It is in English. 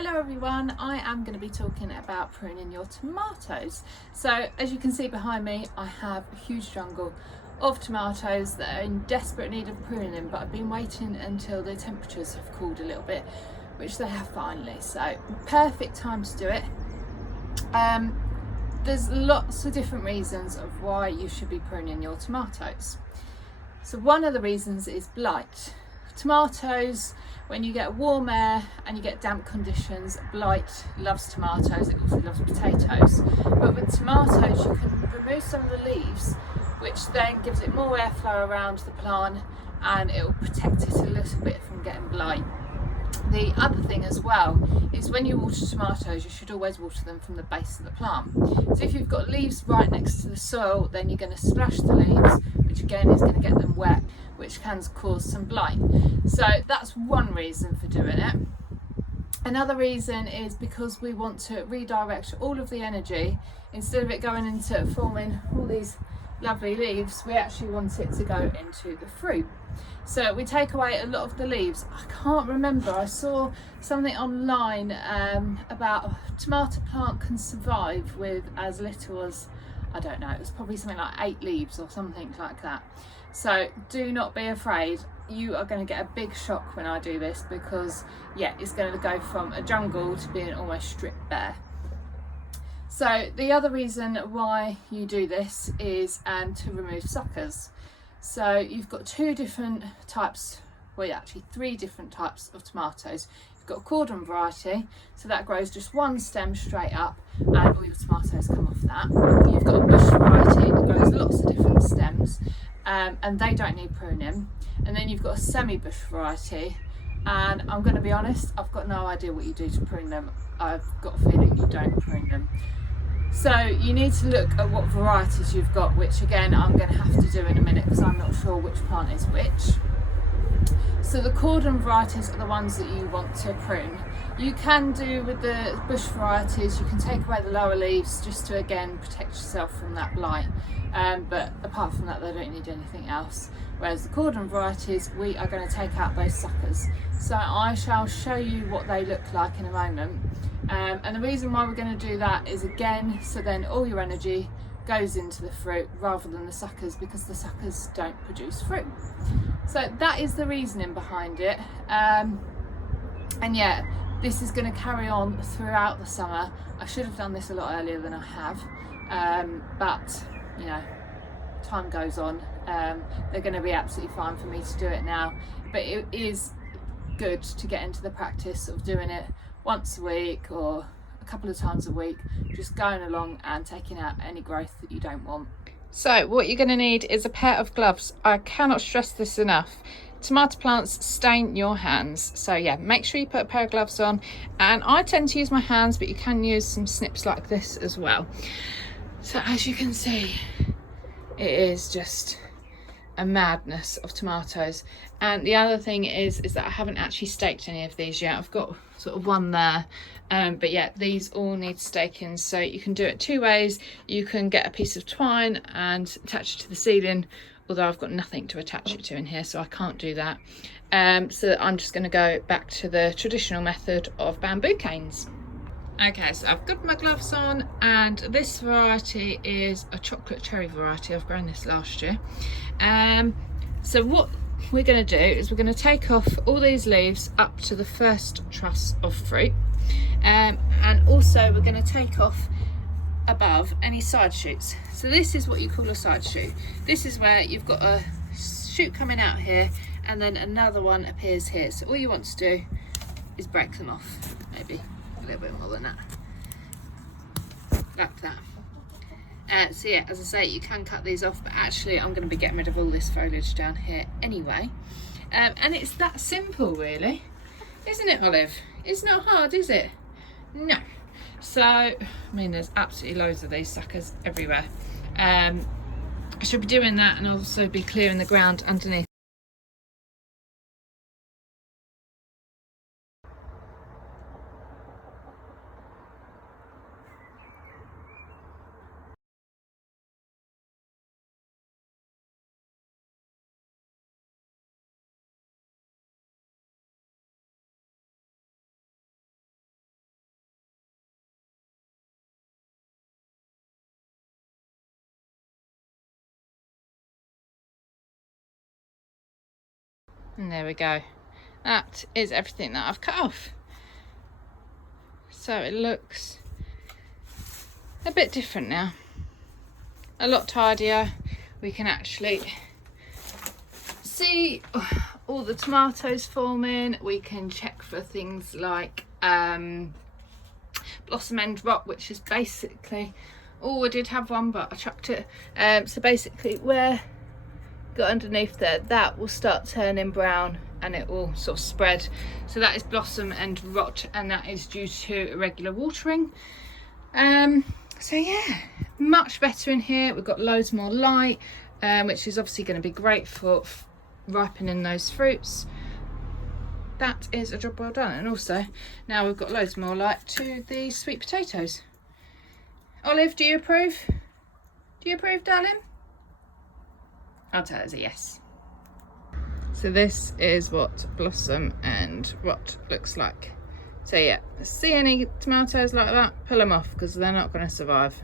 Hello everyone, I am going to be talking about pruning your tomatoes. So as you can see behind me, I have a huge jungle of tomatoes that are in desperate need of pruning, but I've been waiting until the temperatures have cooled a little bit, which they have finally. So perfect time to do it. There's lots of different reasons of why you should be pruning your tomatoes. So one of the reasons is blight. Tomatoes, when you get warm air and you get damp conditions, blight loves tomatoes, it also loves potatoes. But with tomatoes you can remove some of the leaves, which then gives it more airflow around the plant and it will protect it a little bit from getting blight. The other thing as well is when you water tomatoes, you should always water them from the base of the plant. So if you've got leaves right next to the soil, then you're going to splash the leaves, which again is going to get them wet, which can cause some blight. So that's one reason for doing it. Another reason is because we want to redirect all of the energy. Instead of it going into forming all these lovely leaves, we actually want it to go into the fruit. So we take away a lot of the leaves. I can't remember, I saw something online about a tomato plant can survive with as little as, I don't know, it was probably something like 8 leaves or something like that. So do not be afraid, you are going to get a big shock when I do this, because yeah, it's going to go from a jungle to being almost stripped bare. So the other reason why you do this is to remove suckers. So you've got 2 different types, well actually 3 different types of tomatoes. You've got a Cordon variety, so that grows just one stem straight up and all your tomatoes come off that. You've got a bush variety that grows lots of different stems and they don't need pruning. And then you've got a semi-bush variety, and I'm going to be honest, I've got no idea what you do to prune them. I've got a feeling you don't prune them. So you need to look at what varieties you've got, which again I'm going to have to do in a minute because I'm not sure which plant is which. So the Cordon varieties are the ones that you want to prune. You can do with the bush varieties, you can take away the lower leaves just to again protect yourself from that blight, but apart from that they don't need anything else. Whereas the Cordon varieties, we are going to take out those suckers. So I shall show you what they look like in a moment. And the reason why we're going to do that is again, so then all your energy goes into the fruit rather than the suckers, because the suckers don't produce fruit. So that is the reasoning behind it. And yeah, this is going to carry on throughout the summer. I should have done this a lot earlier than I have, but you know, time goes on. They're going to be absolutely fine for me to do it now, but it is good to get into the practice of doing it once a week or a couple of times a week, just going along and taking out any growth that you don't want. So what you're going to need is a pair of gloves. I cannot stress this enough. Tomato plants stain your hands, so yeah, make sure you put a pair of gloves on. And I tend to use my hands, but you can use some snips like this as well. So as you can see, it is just a madness of tomatoes. And the other thing is that I haven't actually staked any of these yet. I've got sort of one there, but yeah, these all need staking. So you can do it 2 ways. You can get a piece of twine and attach it to the ceiling, although I've got nothing to attach it to in here, so I can't do that. So I'm just going to go back to the traditional method of bamboo canes. Okay, so I've got my gloves on, and this variety is a chocolate cherry variety. I've grown this last year. So what we're going to do is we're going to take off all these leaves up to the first truss of fruit, and also we're going to take off above any side shoots. So this is what you call a side shoot. This is where you've got a shoot coming out here and then another one appears here. So all you want to do is break them off, maybe a little bit more than that, like that. So yeah, as I say, you can cut these off, but actually I'm going to be getting rid of all this foliage down here anyway. And it's that simple really, isn't it, Olive? It's not hard, is it? No. So I mean, there's absolutely loads of these suckers everywhere. I should be doing that and also be clearing the ground underneath. And there we go. That is everything that I've cut off. So it looks a bit different now. A lot tidier. We can actually see all the tomatoes forming. We can check for things like blossom end rot, which is basically, oh, I did have one but I chucked it. So basically where got underneath there, that will start turning brown and it will sort of spread. So that is blossom end rot, and that is due to irregular watering. So yeah, much better in here. We've got loads more light, which is obviously going to be great for ripening those fruits. That is a job well done. And also now we've got loads more light to the sweet potatoes. Olive, do you approve? Do you approve, darling? I'll tell her as a yes. So this is what blossom and rot looks like. So yeah, see any tomatoes like that, pull them off because they're not going to survive.